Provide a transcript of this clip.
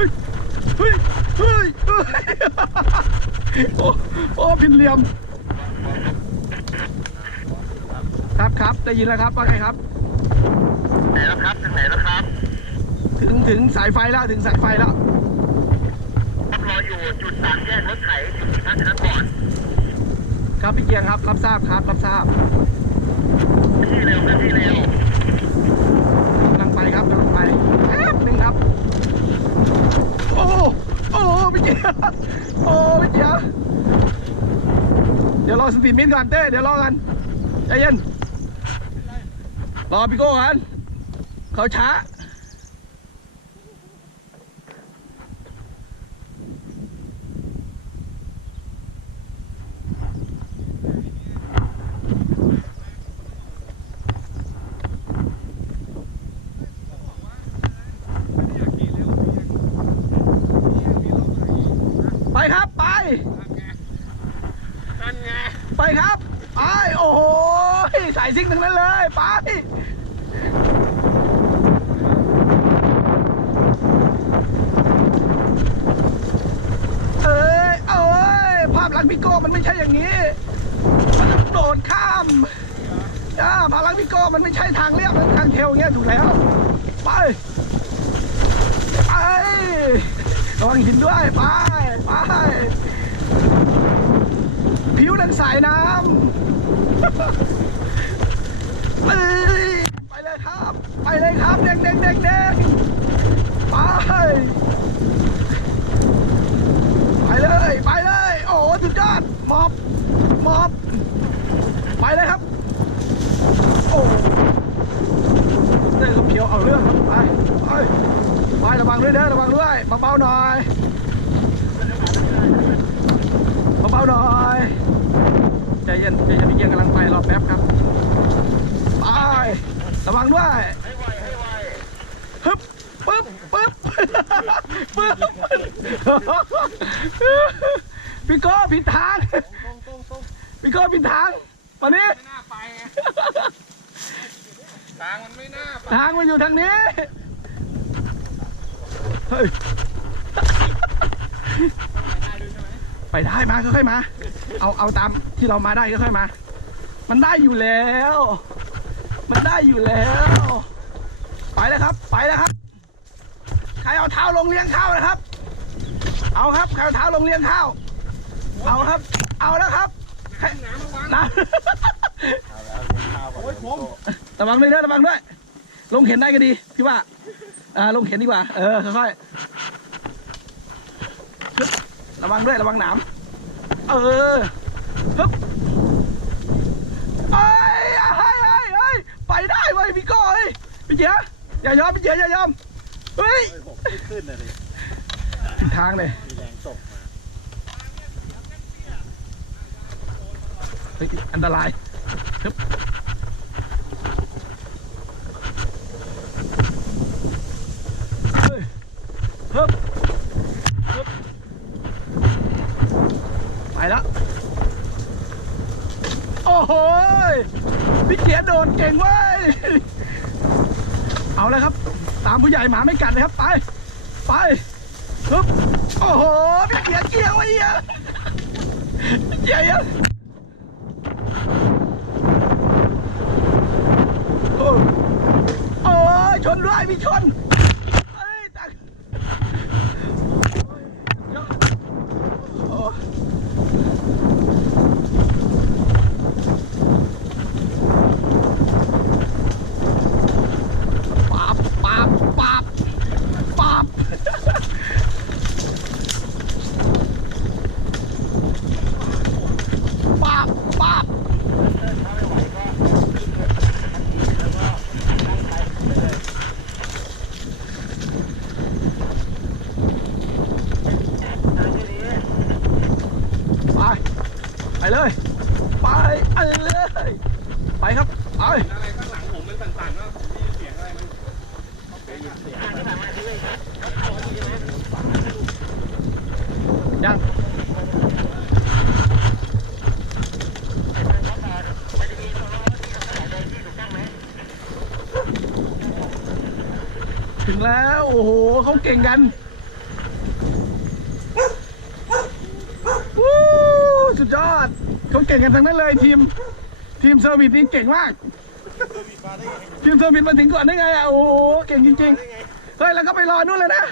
ฮ้ยเฮ้ยเฮ้ยเฮ้ยโอ้โอ้พินเหลี่ยม ครับครับได้ยินแล้วครับว่าไงครับ ไหนแล้วครับถึงไหนแล้วครับถึงถึงสายไฟแล้วถึงสายไฟแล้วครับรออยู่จุดสามแยกรถไถถึงท่านนั้นก่อนครับพี่เกียงครับ รับทราบครับ รับทราบที่เร็วนะที่เร็ว กำลังไปครับกำลังไปแป๊บหนึงครับ โอ้โอ้พี่เกียงโอ้พี่เกียงเดี๋ยวรอสปีดมินก่อนเต้เดี๋ยวรอกันใจเย็นรอพี่โก้กันเขาช้า ไปครับไป นั่นไง ไปครับ ไป โอ้โห สายซิ่งทั้งนั้นเลย ไปเอ้ยเอ้ย ภาพลักษณ์พี่โก้มันไม่ใช่อย่างนี้ มันโดดข้ามอ่าภาพลักษณ์พี่โก้มันไม่ใช่ทางเรียบมันทางเทลอย่างเงี้ยถูกแล้ว ไป ไป ระวังหินด้วย ไป ไป ผิวดังสายน้ำไปเลยครับ ไปเลยครับ เด็กเด็กเด็กเด็กไป ไปเลย ไปเลย โอ้โหสุดยอดมอบมอบไปเลยครับ โอ้เต้นกับเขียวเอาเรื่องครับไป ไป ไประวังด้วยเด้อระวังด้วยเบาๆหน่อย เบาๆหน่อยใจเย็นใจเย็นพี่เกียงกำลังไปรอแป๊บครับไประวังด้วยให้ไวให้ไวฮึบปึ๊บปึ๊บปึ๊บพี่โก้ผิดทางตรงตรงตรงพี่โก้ผิดทางวันนี้ไม่น่าไปไงทางมันไม่น่าไปทางมันอยู่ทางนี้เฮ้ย ไปได้มาค่อยๆมา เอาเอาตามที่เรามาได้ค่อยๆมา มันได้อยู่แล้ว มันได้อยู่แล้ว ไปแล้วครับ ไปแล้วครับใครเอาเท้าลงเลี้ยงข้าวนะครับ เอาครับใครเอาเท้าลงเลี้ยงข้าว เอาครับ เอาแล้วครับใครน้ำโอ้ยผมระวังด้วยนะระวังด้วย ลงเข็นได้ก็ดีพี่ว่า อ่าลงเข็นดีกว่า เออค่อยๆฮึบ ระวังด้วยระวังหนามเออฮึบเอ้ยเฮ้ยเฮ้ยเฮ้ยไปได้เว้ยพี่ก้อยพี่เจ๋ออย่ายอมพี่เจ๋ออย่ายอมเฮ้ยผมขึ้นเลยผิดทางเลยมีแรงตกมาเฮ้ยอันตรายฮึบเฮ้ยฮึบฮึบ ไปแล้ว โอ้โหพี่เกียร์โดนเก่งเว้ย เอาเลยครับ ตามผู้ใหญ่หมาไม่กัดเลยครับ ไป ไปฮึบโอ้โหพี่เกียร์เกียร์ไว้เหี้ยเกียร์เยอะโอ้ยชนด้วยมีชนเอ้ยตักโอ้ปับปับปับปับปับปับ ไป ไป เลย ไปไปเลยไปครับไปอะไรข้างหลังผมมันสั่นๆว่าผมได้ยินเสียงอะไรมันยังแล้ว โอ้โหเขาเก่งกันวู้ สุดยอดเขาเก่งกันทั้งนั้นเลยทีมทีมเซอร์วิสนี่เก่งมาก ทีมเซอร์วิสมาถึงก่อนได้ไงอะโอ้โหเก่งจริงๆเฮ้ยแล้วก็ไปรอนู่นเลยนะ